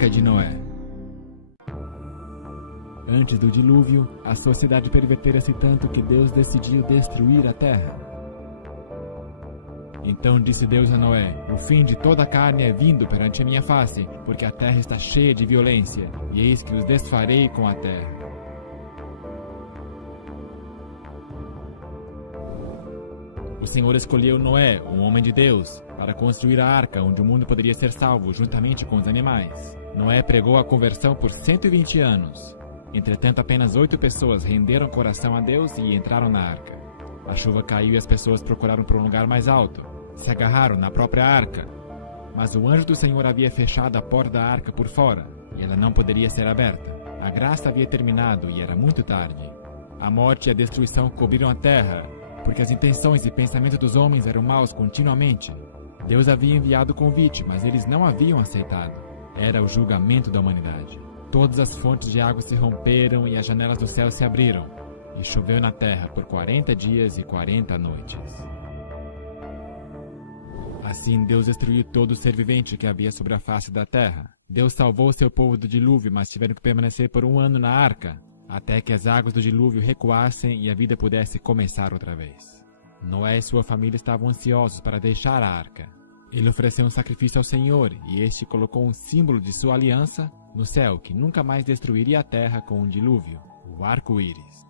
Arca de Noé. Antes do dilúvio, a sociedade pervertera-se tanto que Deus decidiu destruir a terra. Então disse Deus a Noé: o fim de toda a carne é vindo perante a minha face, porque a terra está cheia de violência, e eis que os desfarei com a terra. O Senhor escolheu Noé, um homem de Deus, para construir a arca onde o mundo poderia ser salvo juntamente com os animais. Noé pregou a conversão por 120 anos. Entretanto, apenas 8 pessoas renderam coração a Deus e entraram na arca. A chuva caiu e as pessoas procuraram por um lugar mais alto. Se agarraram na própria arca. Mas o anjo do Senhor havia fechado a porta da arca por fora, e ela não poderia ser aberta. A graça havia terminado e era muito tarde. A morte e a destruição cobriram a terra, porque as intenções e pensamentos dos homens eram maus continuamente. Deus havia enviado o convite, mas eles não haviam aceitado. Era o julgamento da humanidade. Todas as fontes de água se romperam e as janelas do céu se abriram, e choveu na terra por 40 dias e 40 noites. Assim Deus destruiu todo o ser vivente que havia sobre a face da terra. Deus salvou seu povo do dilúvio, mas tiveram que permanecer por 1 ano na arca, até que as águas do dilúvio recuassem e a vida pudesse começar outra vez. Noé e sua família estavam ansiosos para deixar a arca. Ele ofereceu um sacrifício ao Senhor, e este colocou um símbolo de sua aliança no céu, que nunca mais destruiria a terra com um dilúvio, o arco-íris.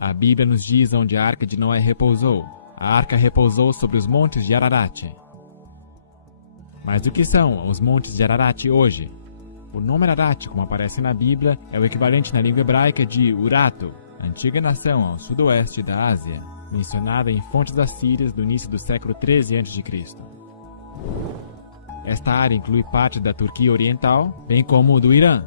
A Bíblia nos diz onde a arca de Noé repousou. A arca repousou sobre os montes de Ararat. Mas o que são os montes de Ararat hoje? O nome Ararat, como aparece na Bíblia, é o equivalente na língua hebraica de Urato, antiga nação ao sudoeste da Ásia, mencionada em fontes assírias do início do século 13 a.C. Esta área inclui parte da Turquia Oriental, bem como do Irã.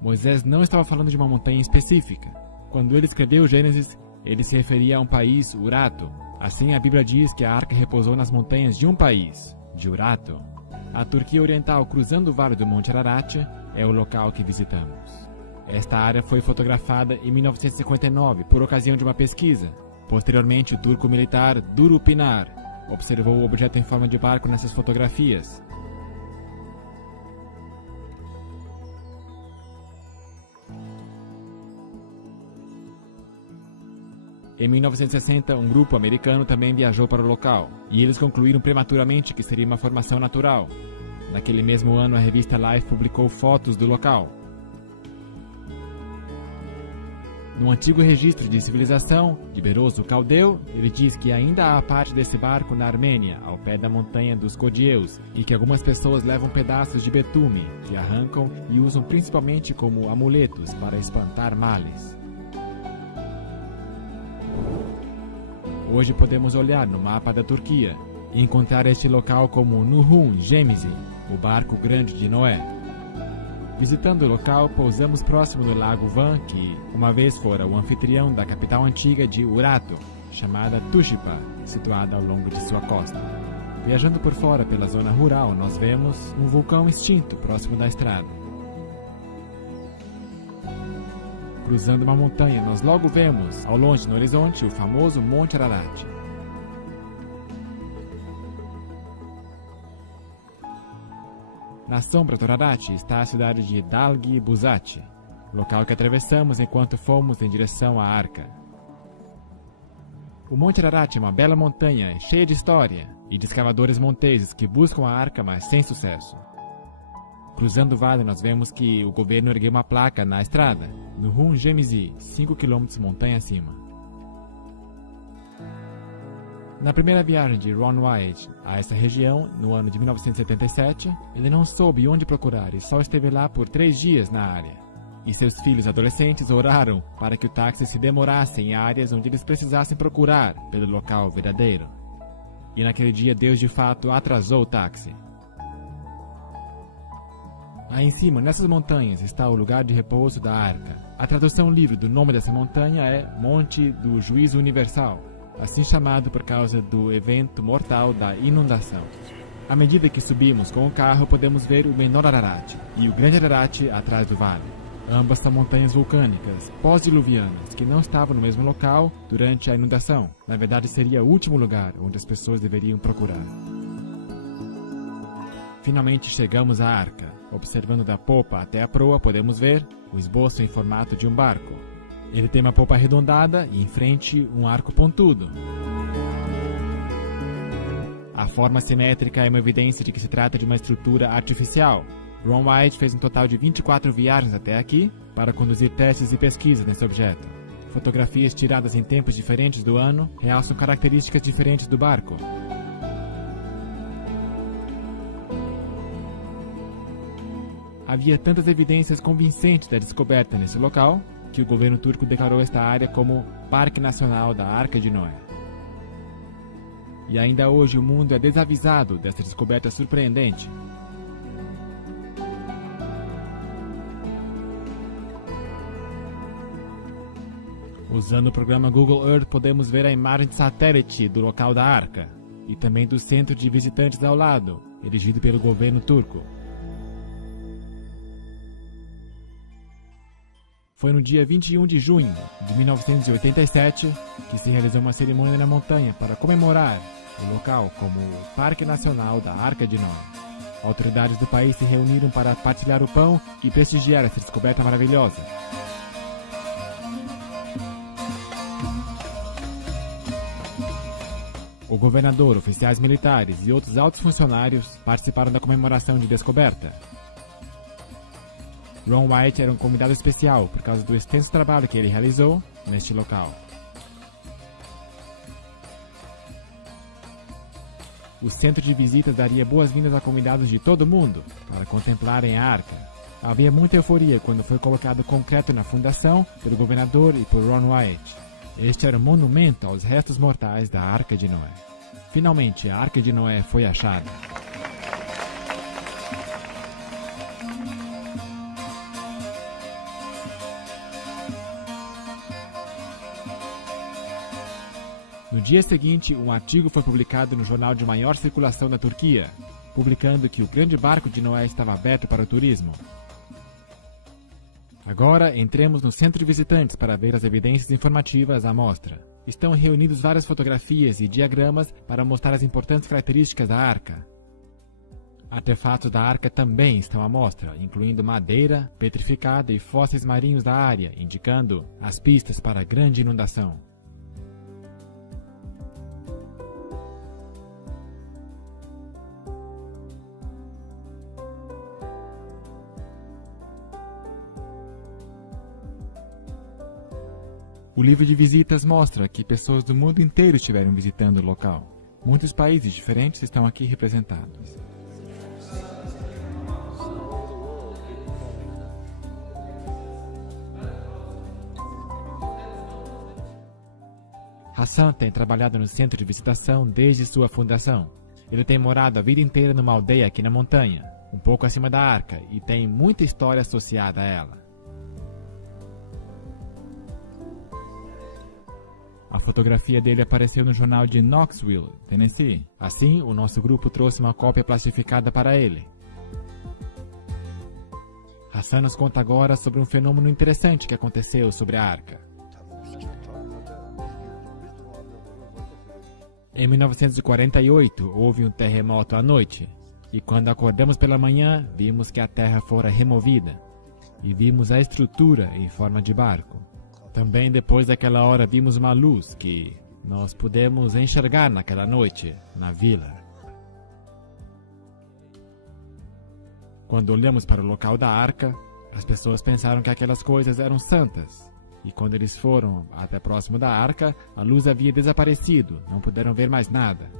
Moisés não estava falando de uma montanha específica. Quando ele escreveu Gênesis, ele se referia a um país, Urato. Assim, a Bíblia diz que a arca repousou nas montanhas de um país, de Urato. A Turquia Oriental, cruzando o vale do Monte Ararat, é o local que visitamos. Esta área foi fotografada em 1959 por ocasião de uma pesquisa. Posteriormente, o turco militar Duru Pinar observou o objeto em forma de barco nessas fotografias. Em 1960, um grupo americano também viajou para o local, e eles concluíram prematuramente que seria uma formação natural. Naquele mesmo ano, a revista Life publicou fotos do local. No antigo registro de civilização de Beroso o Caldeu, ele diz que ainda há parte desse barco na Armênia, ao pé da montanha dos Codieus, e que algumas pessoas levam pedaços de betume, que arrancam e usam principalmente como amuletos para espantar males. Hoje podemos olhar no mapa da Turquia e encontrar este local como Nuhun Gemizi, o barco grande de Noé. Visitando o local, pousamos próximo do lago Van, que uma vez fora o anfitrião da capital antiga de Urato, chamada Tushipa, situada ao longo de sua costa. Viajando por fora pela zona rural, nós vemos um vulcão extinto próximo da estrada. Cruzando uma montanha, nós logo vemos, ao longe no horizonte, o famoso Monte Ararat. Na sombra do Ararat está a cidade de Dalgi Buzati, local que atravessamos enquanto fomos em direção à arca. O Monte Ararat é uma bela montanha cheia de história e de escavadores monteses que buscam a arca, mas sem sucesso. Cruzando o vale, nós vemos que o governo ergueu uma placa na estrada, no Nuhun Gemizi, 5 km montanha acima. Na primeira viagem de Ron Wyatt a essa região, no ano de 1977, ele não soube onde procurar e só esteve lá por 3 dias na área. E seus filhos adolescentes oraram para que o táxi se demorasse em áreas onde eles precisassem procurar pelo local verdadeiro. E naquele dia Deus de fato atrasou o táxi. Aí em cima, nessas montanhas, está o lugar de repouso da arca. A tradução livre do nome dessa montanha é Monte do Juízo Universal, assim chamado por causa do evento mortal da inundação. À medida que subimos com o carro, podemos ver o menor Ararat e o grande Ararat atrás do vale. Ambas são montanhas vulcânicas, pós-diluvianas, que não estavam no mesmo local durante a inundação. Na verdade, seria o último lugar onde as pessoas deveriam procurar. Finalmente chegamos à arca. Observando da popa até a proa, podemos ver o esboço em formato de um barco. Ele tem uma popa arredondada e em frente um arco pontudo. A forma simétrica é uma evidência de que se trata de uma estrutura artificial. Ron White fez um total de 24 viagens até aqui para conduzir testes e pesquisas nesse objeto. Fotografias tiradas em tempos diferentes do ano realçam características diferentes do barco. Havia tantas evidências convincentes da descoberta nesse local que o governo turco declarou esta área como Parque Nacional da Arca de Noé. E ainda hoje o mundo é desavisado dessa descoberta surpreendente. Usando o programa Google Earth, podemos ver a imagem de satélite do local da arca e também do centro de visitantes ao lado, erigido pelo governo turco. Foi no dia 21 de junho de 1987 que se realizou uma cerimônia na montanha para comemorar o local como o Parque Nacional da Arca de Noé. Autoridades do país se reuniram para partilhar o pão e prestigiar essa descoberta maravilhosa. O governador, oficiais militares e outros altos funcionários participaram da comemoração de descoberta. Ron White era um convidado especial por causa do extenso trabalho que ele realizou neste local. O centro de visitas daria boas-vindas a convidados de todo o mundo para contemplarem a arca. Havia muita euforia quando foi colocado concreto na fundação pelo governador e por Ron White. Este era um monumento aos restos mortais da Arca de Noé. Finalmente, a Arca de Noé foi achada. No dia seguinte, um artigo foi publicado no jornal de maior circulação da Turquia, publicando que o grande barco de Noé estava aberto para o turismo. Agora, entremos no centro de visitantes para ver as evidências informativas à mostra. Estão reunidas várias fotografias e diagramas para mostrar as importantes características da arca. Artefatos da arca também estão à mostra, incluindo madeira petrificada e fósseis marinhos da área, indicando as pistas para a grande inundação. O livro de visitas mostra que pessoas do mundo inteiro estiveram visitando o local. Muitos países diferentes estão aqui representados. Hassan tem trabalhado no centro de visitação desde sua fundação. Ele tem morado a vida inteira numa aldeia aqui na montanha, um pouco acima da arca, e tem muita história associada a ela. A fotografia dele apareceu no jornal de Knoxville, Tennessee. Assim, o nosso grupo trouxe uma cópia plastificada para ele. Hassan nos conta agora sobre um fenômeno interessante que aconteceu sobre a arca. Em 1948, houve um terremoto à noite, e quando acordamos pela manhã, vimos que a terra fora removida, e vimos a estrutura em forma de barco. Também depois daquela hora vimos uma luz que nós pudemos enxergar naquela noite, na vila. Quando olhamos para o local da arca, as pessoas pensaram que aquelas coisas eram santas. E quando eles foram até próximo da arca, a luz havia desaparecido, não puderam ver mais nada.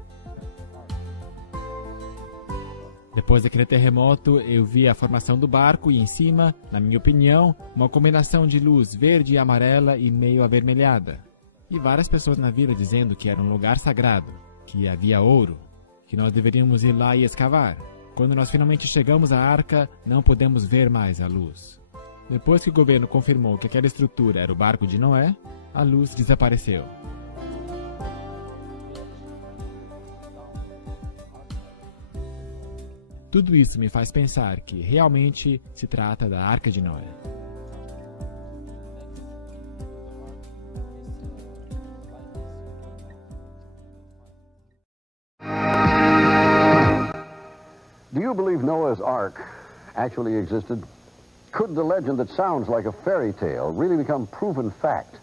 Depois daquele terremoto, eu vi a formação do barco e em cima, na minha opinião, uma combinação de luz verde e amarela e meio avermelhada. E várias pessoas na vila dizendo que era um lugar sagrado, que havia ouro, que nós deveríamos ir lá e escavar. Quando nós finalmente chegamos à arca, não pudemos ver mais a luz. Depois que o governo confirmou que aquela estrutura era o barco de Noé, a luz desapareceu. Tudo isso me faz pensar que realmente se trata da Arca de Noé. Do you believe Noah's Ark actually existed? Could the legend that sounds like a fairy tale really become proven fact?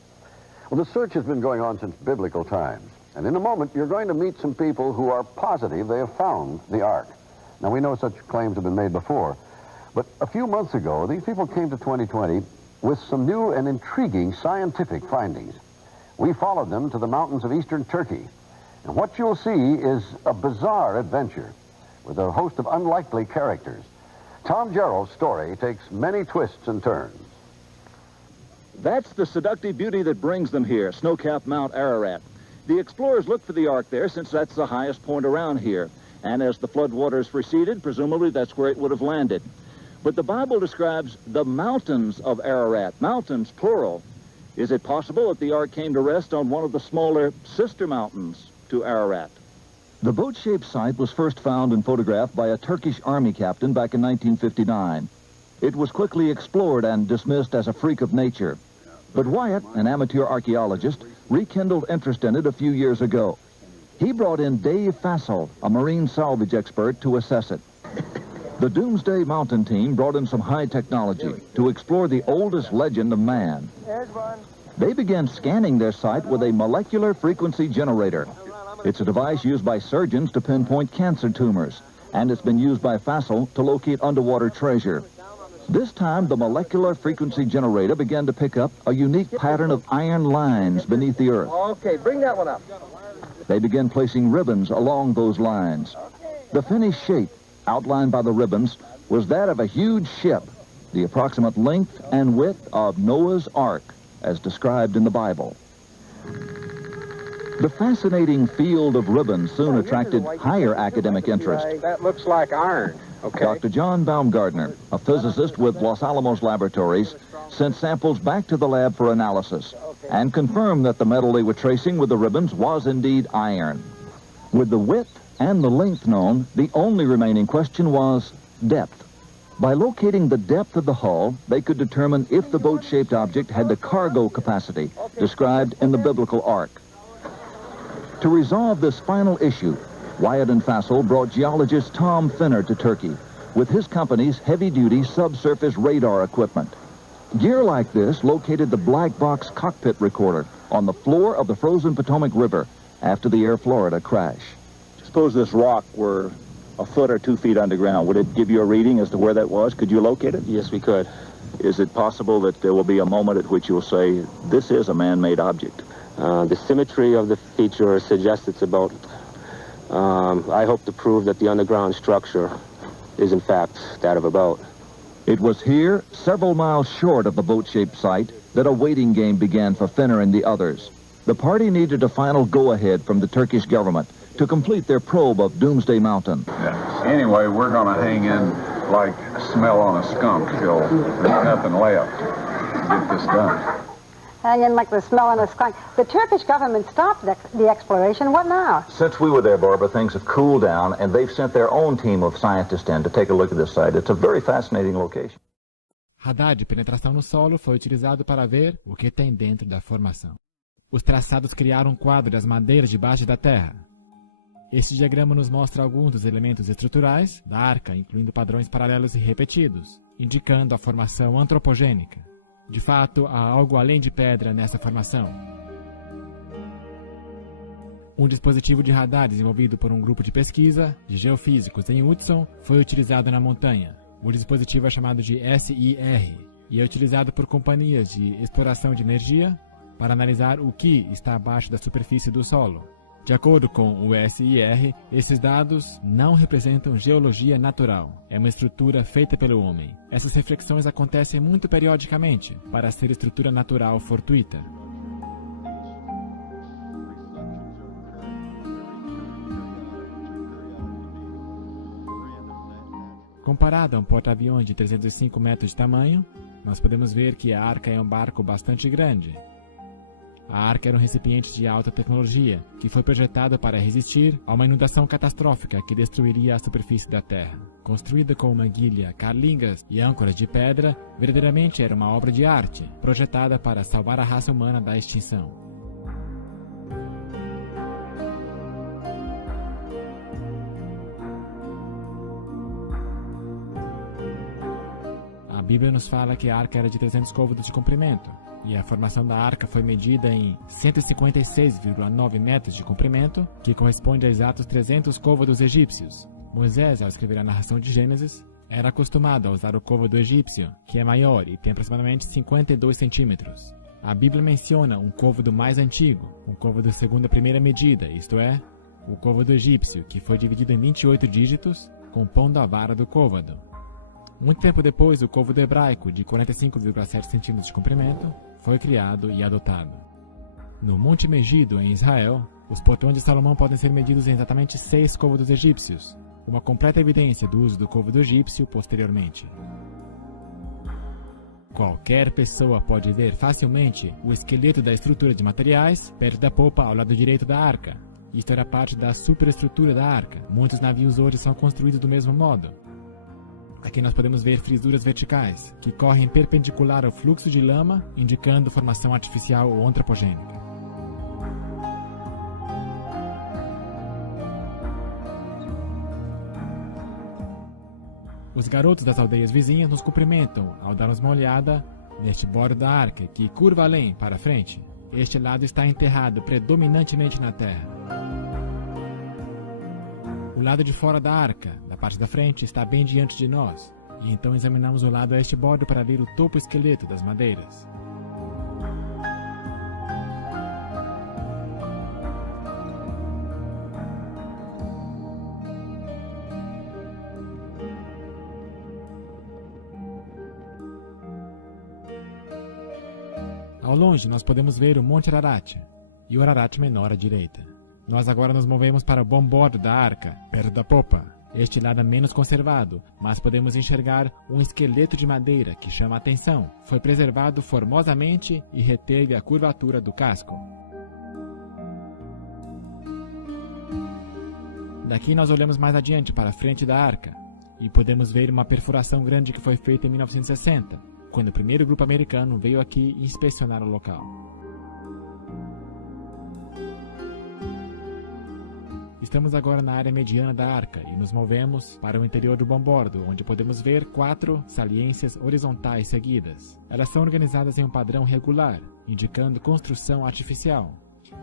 Well, the search has been going on since biblical times. And in a moment, you're going to meet some people who are positive they have found the Ark. Now, we know such claims have been made before, but a few months ago, these people came to 2020 with some new and intriguing scientific findings. We followed them to the mountains of eastern Turkey, and what you'll see is a bizarre adventure with a host of unlikely characters. Tom Gerald's story takes many twists and turns. That's the seductive beauty that brings them here, snow-capped Mount Ararat. The explorers looked for the Ark there since that's the highest point around here. And as the floodwaters receded, presumably that's where it would have landed. But the Bible describes the mountains of Ararat, mountains plural. Is it possible that the Ark came to rest on one of the smaller sister mountains to Ararat? The boat-shaped site was first found and photographed by a Turkish army captain back in 1959. It was quickly explored and dismissed as a freak of nature. But Wyatt, an amateur archaeologist, rekindled interest in it a few years ago. He brought in Dave Fassel, a marine salvage expert, to assess it. The Doomsday Mountain team brought in some high technology to explore the oldest legend of man. They began scanning their site with a molecular frequency generator. It's a device used by surgeons to pinpoint cancer tumors, and it's been used by Fassel to locate underwater treasure. This time, the molecular frequency generator began to pick up a unique pattern of iron lines beneath the earth. Okay, bring that one up. They began placing ribbons along those lines. The finished shape, outlined by the ribbons, was that of a huge ship, the approximate length and width of Noah's Ark, as described in the Bible. The fascinating field of ribbons soon attracted higher academic interest. That looks like iron. Okay. Dr. John Baumgartner, a physicist with Los Alamos Laboratories, sent samples back to the lab for analysis and confirmed that the metal they were tracing with the ribbons was indeed iron. With the width and the length known, the only remaining question was depth. By locating the depth of the hull, they could determine if the boat-shaped object had the cargo capacity described in the biblical Ark. To resolve this final issue, Wyatt and Fassel brought geologist Tom Finner to Turkey with his company's heavy-duty subsurface radar equipment. Gear like this located the black box cockpit recorder on the floor of the frozen Potomac River after the Air Florida crash. Suppose this rock were a foot or 2 feet underground. Would it give you a reading as to where that was? Could you locate it? Yes, we could. Is it possible that there will be a moment at which you'll say, this is a man-made object? The symmetry of the feature suggests it's about. I hope to prove that the underground structure is in fact that of a boat. It was here, several miles short of the boat-shaped site, that a waiting game began for Finner and the others. The party needed a final go-ahead from the Turkish government to complete their probe of Doomsday Mountain. Yeah. Anyway, we're going to hang in like smell on a skunk till there's nothing left to get this done. Hang in like the smell on a skunk. The Turkish government stopped the exploration. What now? Since we were there, Barbara, things have cooled down, and they've sent their own team of scientists in to take a look at this site. It's a very fascinating location. Radar de penetração no solo foi utilizado para ver o que tem dentro da formação. Os traçados criaram um quadro das madeiras debaixo da terra. Este diagrama nos mostra alguns dos elementos estruturais da arca, incluindo padrões paralelos e repetidos, indicando a formação antropogênica. De fato, há algo além de pedra nessa formação. Um dispositivo de radar desenvolvido por um grupo de pesquisa de geofísicos em Hudson foi utilizado na montanha. O dispositivo é chamado de SIR e é utilizado por companhias de exploração de energia para analisar o que está abaixo da superfície do solo. De acordo com o SIR, esses dados não representam geologia natural. É uma estrutura feita pelo homem. Essas reflexões acontecem muito periodicamente para ser estrutura natural fortuita. Comparado a um porta-aviões de 305 metros de tamanho, nós podemos ver que a Arca é um barco bastante grande. A Arca era um recipiente de alta tecnologia, que foi projetado para resistir a uma inundação catastrófica que destruiria a superfície da Terra. Construída com uma guilha, carlingas e âncoras de pedra, verdadeiramente era uma obra de arte, projetada para salvar a raça humana da extinção. Bíblia nos fala que a arca era de 300 côvados de comprimento, e a formação da arca foi medida em 156,9 metros de comprimento, que corresponde a exatos 300 côvados egípcios. Moisés, ao escrever a narração de Gênesis, era acostumado a usar o côvado egípcio, que é maior e tem aproximadamente 52 centímetros. A Bíblia menciona um côvado mais antigo, um côvado segundo a primeira medida, isto é, o côvado egípcio, que foi dividido em 28 dígitos, compondo a vara do côvado. Muito tempo depois, o côvado hebraico, de 45,7 centímetros de comprimento, foi criado e adotado. No Monte Megido, em Israel, os portões de Salomão podem ser medidos em exatamente 6 côvados egípcios, uma completa evidência do uso do côvado egípcio posteriormente. Qualquer pessoa pode ver facilmente o esqueleto da estrutura de materiais perto da popa ao lado direito da arca. Isto era parte da superestrutura da arca. Muitos navios hoje são construídos do mesmo modo. Aqui nós podemos ver frisuras verticais, que correm perpendicular ao fluxo de lama, indicando formação artificial ou antropogênica. Os garotos das aldeias vizinhas nos cumprimentam ao darmos uma olhada neste bordo da arca, que curva além, para frente. Este lado está enterrado predominantemente na terra. O lado de fora da arca, da parte da frente, está bem diante de nós, e então examinamos o lado a este bordo para ver o topo esqueleto das madeiras. Ao longe, nós podemos ver o Monte Ararat e o Ararat menor à direita. Nós agora nos movemos para o bom bordo da arca, perto da popa. Este lado é menos conservado, mas podemos enxergar um esqueleto de madeira que chama a atenção. Foi preservado formosamente e reteve a curvatura do casco. Daqui nós olhamos mais adiante para a frente da arca e podemos ver uma perfuração grande que foi feita em 1960, quando o primeiro grupo americano veio aqui inspecionar o local. Estamos agora na área mediana da arca e nos movemos para o interior do bombordo, onde podemos ver 4 saliências horizontais seguidas. Elas são organizadas em um padrão regular, indicando construção artificial.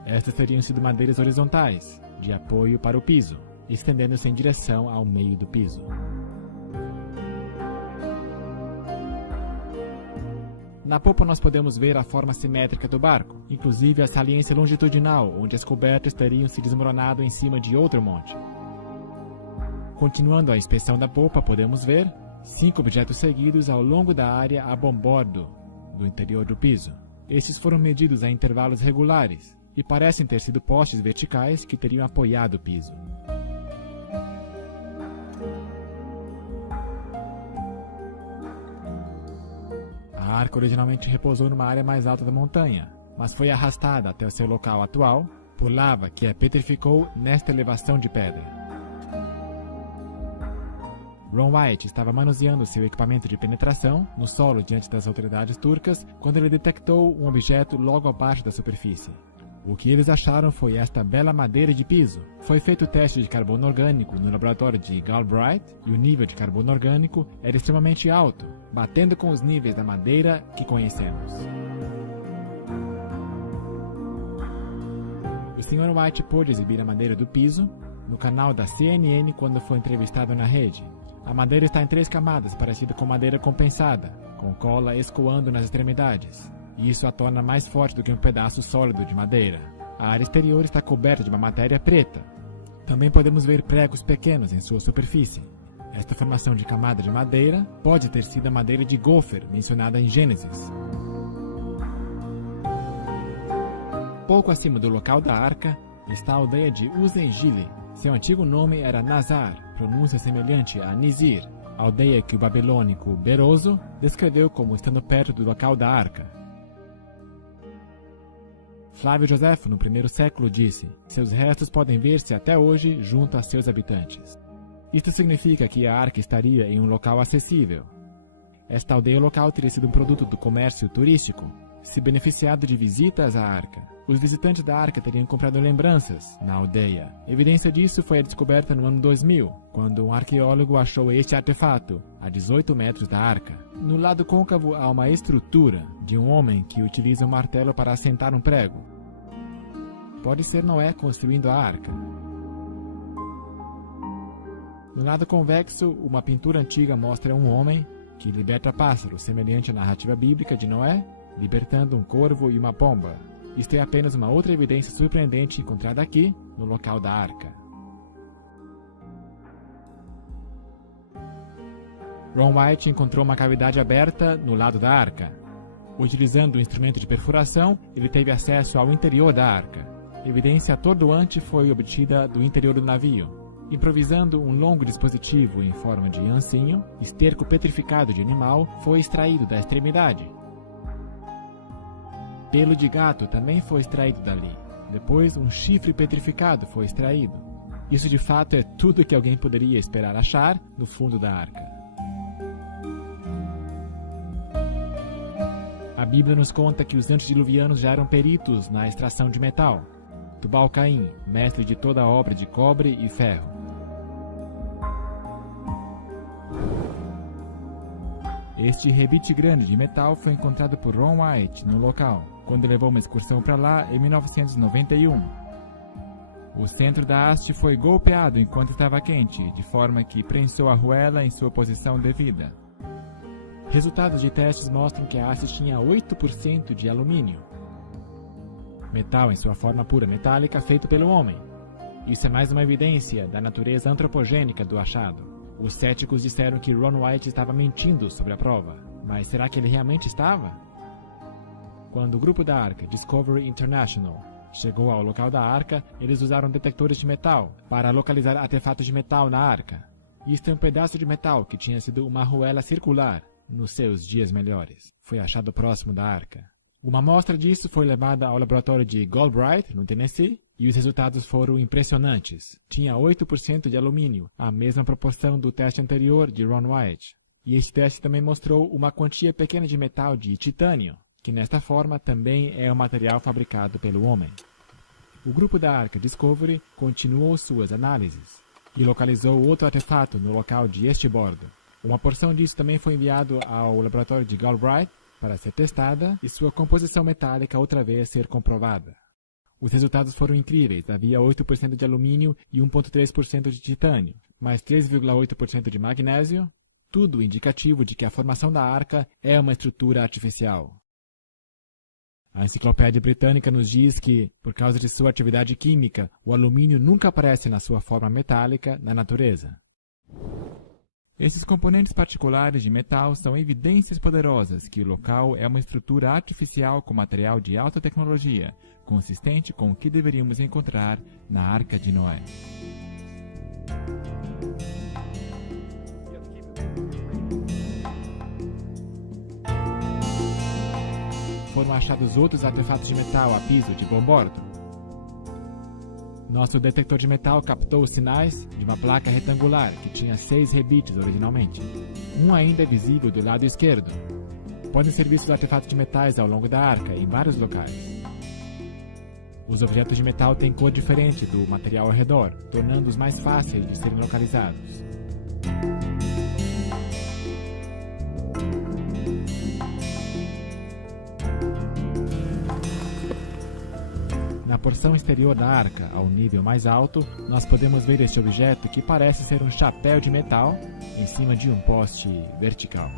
Estas teriam sido madeiras horizontais, de apoio para o piso, estendendo-se em direção ao meio do piso. Na popa nós podemos ver a forma simétrica do barco, inclusive a saliência longitudinal, onde as cobertas teriam se desmoronado em cima de outro monte. Continuando a inspeção da popa, podemos ver 5 objetos seguidos ao longo da área a bombordo do interior do piso. Estes foram medidos a intervalos regulares e parecem ter sido postes verticais que teriam apoiado o piso. A arca originalmente repousou numa área mais alta da montanha, mas foi arrastada até o seu local atual por lava que a petrificou nesta elevação de pedra. Ron White estava manuseando seu equipamento de penetração no solo diante das autoridades turcas quando ele detectou um objeto logo abaixo da superfície. O que eles acharam foi esta bela madeira de piso. Foi feito o teste de carbono orgânico no laboratório de Galbraith e o nível de carbono orgânico era extremamente alto, batendo com os níveis da madeira que conhecemos. O Sr. White pôde exibir a madeira do piso no canal da CNN quando foi entrevistado na rede. A madeira está em 3 camadas, parecida com madeira compensada, com cola escoando nas extremidades. E isso a torna mais forte do que um pedaço sólido de madeira. A área exterior está coberta de uma matéria preta. Também podemos ver pregos pequenos em sua superfície. Esta formação de camada de madeira pode ter sido a madeira de gopher mencionada em Gênesis. Pouco acima do local da arca está a aldeia de Uzen-Gili. Seu antigo nome era Nazar, pronúncia semelhante a Nizir, aldeia que o babilônico Beroso descreveu como estando perto do local da arca. Flávio Joséfo, no primeiro século, disse: seus restos podem ver-se até hoje junto a seus habitantes. Isto significa que a arca estaria em um local acessível. Esta aldeia local teria sido um produto do comércio turístico. se beneficiado de visitas à arca. Os visitantes da arca teriam comprado lembranças na aldeia. Evidência disso foi a descoberta no ano 2000, quando um arqueólogo achou este artefato a 18 metros da arca. No lado côncavo há uma estrutura de um homem que utiliza um martelo para assentar um prego. Pode ser Noé construindo a arca. No lado convexo, uma pintura antiga mostra um homem que liberta pássaros, semelhante à narrativa bíblica de Noé, libertando um corvo e uma pomba. Isto é apenas uma outra evidência surpreendente encontrada aqui, no local da arca. Ron White encontrou uma cavidade aberta no lado da arca. Utilizando um instrumento de perfuração, ele teve acesso ao interior da arca. Evidência atordoante foi obtida do interior do navio. Improvisando um longo dispositivo em forma de ancinho, esterco petrificado de animal foi extraído da extremidade. Pelo de gato também foi extraído dali. Depois, um chifre petrificado foi extraído. Isso de fato é tudo que alguém poderia esperar achar no fundo da arca. A Bíblia nos conta que os antediluvianos já eram peritos na extração de metal. Tubal-Caim, mestre de toda a obra de cobre e ferro. Este rebite grande de metal foi encontrado por Ron White no local, quando levou uma excursão para lá em 1991. O centro da haste foi golpeado enquanto estava quente, de forma que prensou a arruela em sua posição devida. Resultados de testes mostram que a haste tinha 8% de alumínio, metal em sua forma pura metálica feito pelo homem. Isso é mais uma evidência da natureza antropogênica do achado. Os céticos disseram que Ron White estava mentindo sobre a prova, mas será que ele realmente estava? Quando o grupo da arca, Discovery International, chegou ao local da arca, eles usaram detectores de metal para localizar artefatos de metal na arca. Isto é um pedaço de metal que tinha sido uma arruela circular nos seus dias melhores. Foi achado próximo da arca. Uma amostra disso foi levada ao laboratório de Galbraith, no Tennessee, e os resultados foram impressionantes. Tinha 8% de alumínio, a mesma proporção do teste anterior de Ron White. E este teste também mostrou uma quantia pequena de metal de titânio, que nesta forma também é um material fabricado pelo homem. O grupo da arca Discovery continuou suas análises e localizou outro artefato no local de este bordo. Uma porção disso também foi enviado ao laboratório de Galbraith para ser testada e sua composição metálica outra vez ser comprovada. Os resultados foram incríveis. Havia 8% de alumínio e 1,3% de titânio, mais 3,8% de magnésio, tudo indicativo de que a formação da arca é uma estrutura artificial. A Enciclopédia Britânica nos diz que, por causa de sua atividade química, o alumínio nunca aparece na sua forma metálica na natureza. Esses componentes particulares de metal são evidências poderosas que o local é uma estrutura artificial com material de alta tecnologia, consistente com o que deveríamos encontrar na Arca de Noé. Foram achados outros artefatos de metal a piso de bom bordo. Nosso detector de metal captou os sinais de uma placa retangular que tinha 6 rebites originalmente. Um ainda é visível do lado esquerdo. Podem ser vistos artefatos de metais ao longo da arca, em vários locais. Os objetos de metal têm cor diferente do material ao redor, tornando-os mais fáceis de serem localizados. Na porção exterior da arca, ao nível mais alto, nós podemos ver este objeto que parece ser um chapéu de metal em cima de um poste vertical.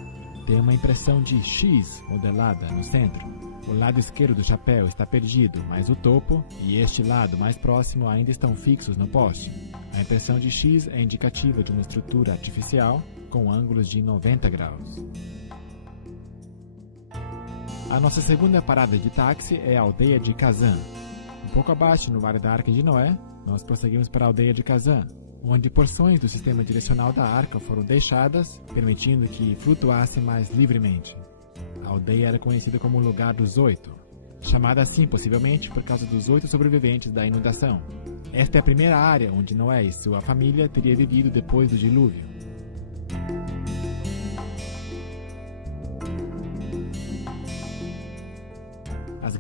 Tem uma impressão de X modelada no centro. O lado esquerdo do chapéu está perdido, mas o topo e este lado mais próximo ainda estão fixos no poste. A impressão de X é indicativa de uma estrutura artificial com ângulos de 90 graus. A nossa segunda parada de táxi é a aldeia de Kazan. Um pouco abaixo, no Vale da Arca de Noé, nós prosseguimos para a aldeia de Kazan, onde porções do sistema direcional da arca foram deixadas, permitindo que flutuasse mais livremente. A aldeia era conhecida como o Lugar dos 8, chamada assim possivelmente por causa dos 8 sobreviventes da inundação. Esta é a primeira área onde Noé e sua família teriam vivido depois do dilúvio.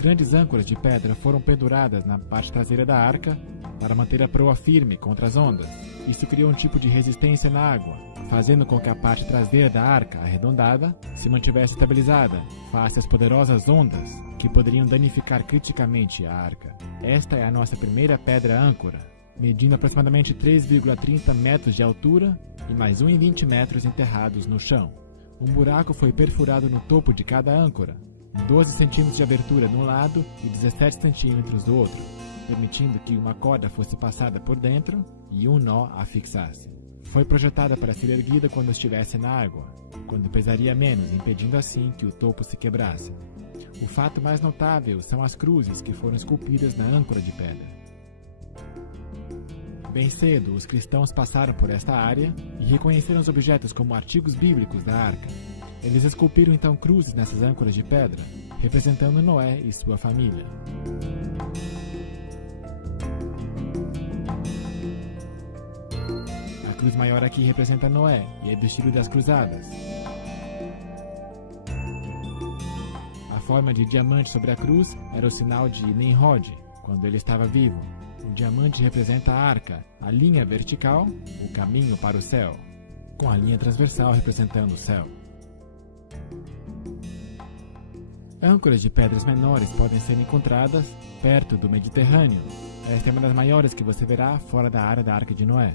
grandes âncoras de pedra foram penduradas na parte traseira da arca para manter a proa firme contra as ondas. Isso criou um tipo de resistência na água, fazendo com que a parte traseira da arca, arredondada, se mantivesse estabilizada face às poderosas ondas que poderiam danificar criticamente a arca. Esta é a nossa primeira pedra âncora, medindo aproximadamente 3,30 metros de altura e mais 1,20 metros enterrados no chão. Um buraco foi perfurado no topo de cada âncora, 12 centímetros de abertura de um lado e 17 centímetros do outro, permitindo que uma corda fosse passada por dentro e um nó a fixasse. Foi projetada para ser erguida quando estivesse na água, quando pesaria menos, impedindo assim que o topo se quebrasse. O fato mais notável são as cruzes que foram esculpidas na âncora de pedra. Bem cedo, os cristãos passaram por esta área e reconheceram os objetos como artigos bíblicos da arca. Eles esculpiram então cruzes nessas âncoras de pedra, representando Noé e sua família. A cruz maior aqui representa Noé e é do estilo das cruzadas. A forma de diamante sobre a cruz era o sinal de Nimrod, quando ele estava vivo. O diamante representa a arca, a linha vertical, o caminho para o céu, com a linha transversal representando o céu. Âncoras de pedras menores podem ser encontradas perto do Mediterrâneo. Esta é uma das maiores que você verá fora da área da Arca de Noé.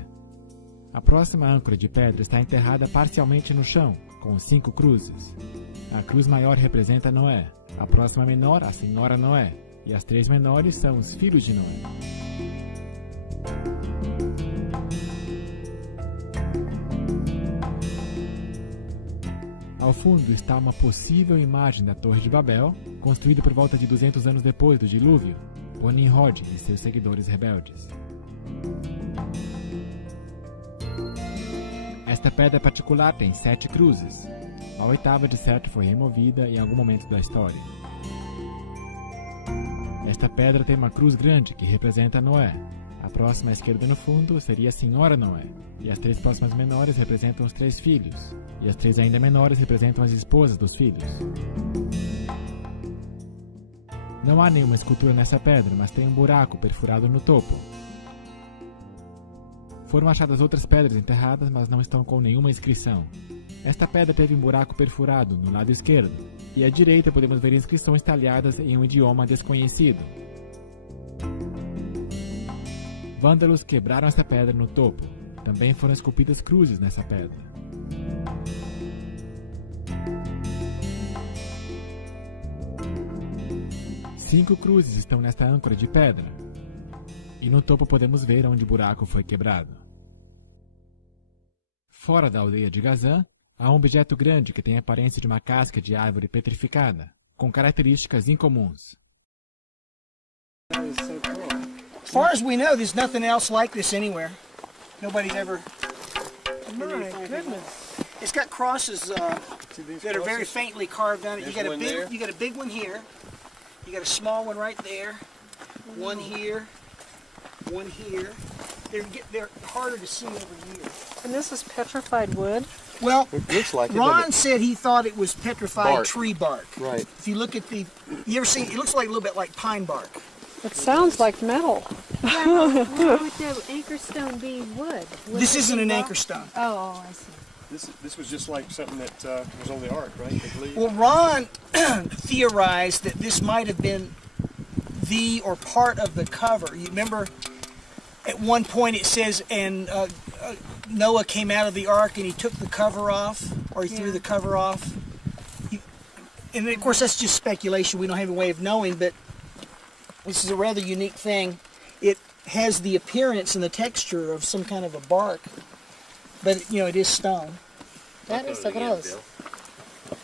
A próxima âncora de pedra está enterrada parcialmente no chão, com 5 cruzes. A cruz maior representa Noé, a próxima menor, a Senhora Noé, e as 3 menores são os filhos de Noé. Ao fundo está uma possível imagem da Torre de Babel, construída por volta de 200 anos depois do dilúvio, por Nimrod e seus seguidores rebeldes. Esta pedra particular tem 7 cruzes. A 8ª de certo foi removida em algum momento da história. Esta pedra tem uma cruz grande que representa Noé. A próxima à esquerda no fundo seria a Senhora Noé, e as 3 próximas menores representam os 3 filhos, e as 3 ainda menores representam as esposas dos filhos. Não há nenhuma escultura nessa pedra, mas tem um buraco perfurado no topo. Foram achadas outras pedras enterradas, mas não estão com nenhuma inscrição. Esta pedra teve um buraco perfurado no lado esquerdo, e à direita podemos ver inscrições talhadas em um idioma desconhecido. Vândalos quebraram esta pedra no topo. Também foram esculpidas cruzes nessa pedra. Cinco cruzes estão nesta âncora de pedra. E no topo podemos ver onde o buraco foi quebrado. Fora da aldeia de Gazã, há um objeto grande que tem a aparência de uma casca de árvore petrificada, com características incomuns. As far as we know, there's nothing else like this anywhere. Nobody's ever... My goodness. It's got crosses that are very faintly carved on it. You got a big one here. You got a small one right there. One here. One here. They're harder to see over here. And this is petrified wood? Well, It looks like it, Ron doesn't it? said he thought it was petrified Bark. tree bark. Right. If you look at the... You ever see... It looks like a little bit like pine bark. It sounds like metal. Yeah, why would the anchor stone be wood? Would This it isn't be an rock? anchor stone. Oh, I see. This was just like something that was on the ark, right? I believe. Well, Ron theorized that this might have been the or part of the cover. You remember at one point it says, and Noah came out of the ark and he took the cover off, or he threw the cover off. And of course that's just speculation. We don't have a way of knowing, but this is a rather unique thing. It has the appearance and the texture of some kind of a bark, but you know it is stone. That is the cross.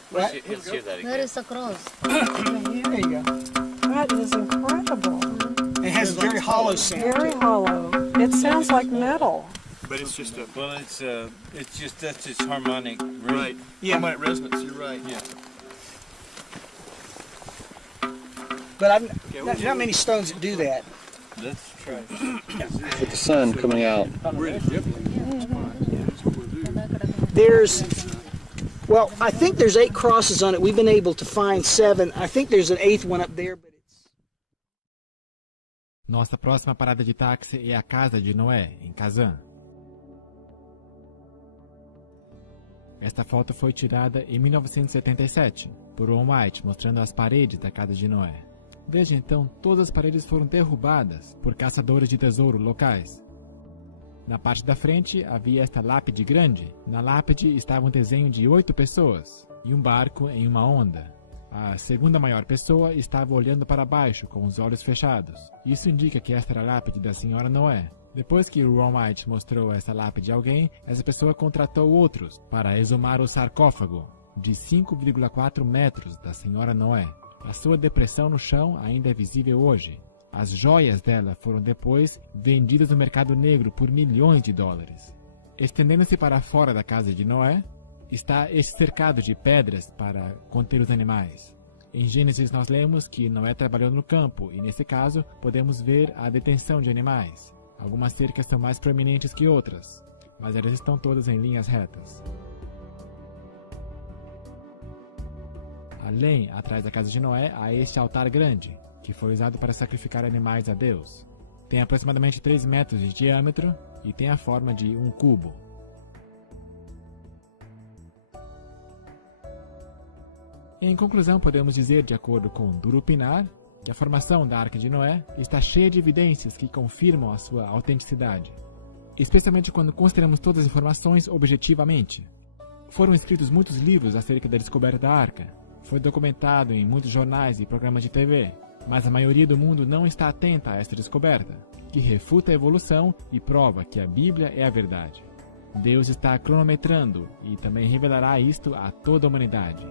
What? That is the cross. There you go. That is incredible. It has a very hollow sound. Very hollow. It sounds like metal. But it's just a Well, it's just that's its harmonic ring. right. Yeah. Harmonic resonance. You're right. Yeah. But not many stones that do that. That's true. With the sun coming out. There's, well, I think there's 8 crosses on it. We've been able to find 7. I think there's an 8th one up there, but it's Nossa próxima parada de táxi é a casa de Noé, em Kazan. Esta foto foi tirada em 1977 por Ron White, mostrando as paredes da casa de Noé. Desde então, todas as paredes foram derrubadas por caçadores de tesouro locais. Na parte da frente havia esta lápide grande. Na lápide estava um desenho de 8 pessoas e um barco em uma onda. A segunda maior pessoa estava olhando para baixo com os olhos fechados. Isso indica que esta era a lápide da senhora Noé. Depois que Ron White mostrou essa lápide a alguém, essa pessoa contratou outros para exumar o sarcófago de 5,4 metros da senhora Noé. A sua depressão no chão ainda é visível hoje. As joias dela foram depois vendidas no mercado negro por milhões de dólares. Estendendo-se para fora da casa de Noé, está este cercado de pedras para conter os animais. Em Gênesis nós lemos que Noé trabalhou no campo e, nesse caso, podemos ver a detenção de animais. Algumas cercas são mais proeminentes que outras, mas elas estão todas em linhas retas. Além, atrás da casa de Noé, há este altar grande, que foi usado para sacrificar animais a Deus. Tem aproximadamente 3 metros de diâmetro e tem a forma de um cubo. Em conclusão, podemos dizer, de acordo com Duro Pinar, que a formação da Arca de Noé está cheia de evidências que confirmam a sua autenticidade, especialmente quando consideramos todas as informações objetivamente. Foram escritos muitos livros acerca da descoberta da Arca, foi documentado em muitos jornais e programas de TV, mas a maioria do mundo não está atenta a esta descoberta, que refuta a evolução e prova que a Bíblia é a verdade. Deus está cronometrando e também revelará isto a toda a humanidade.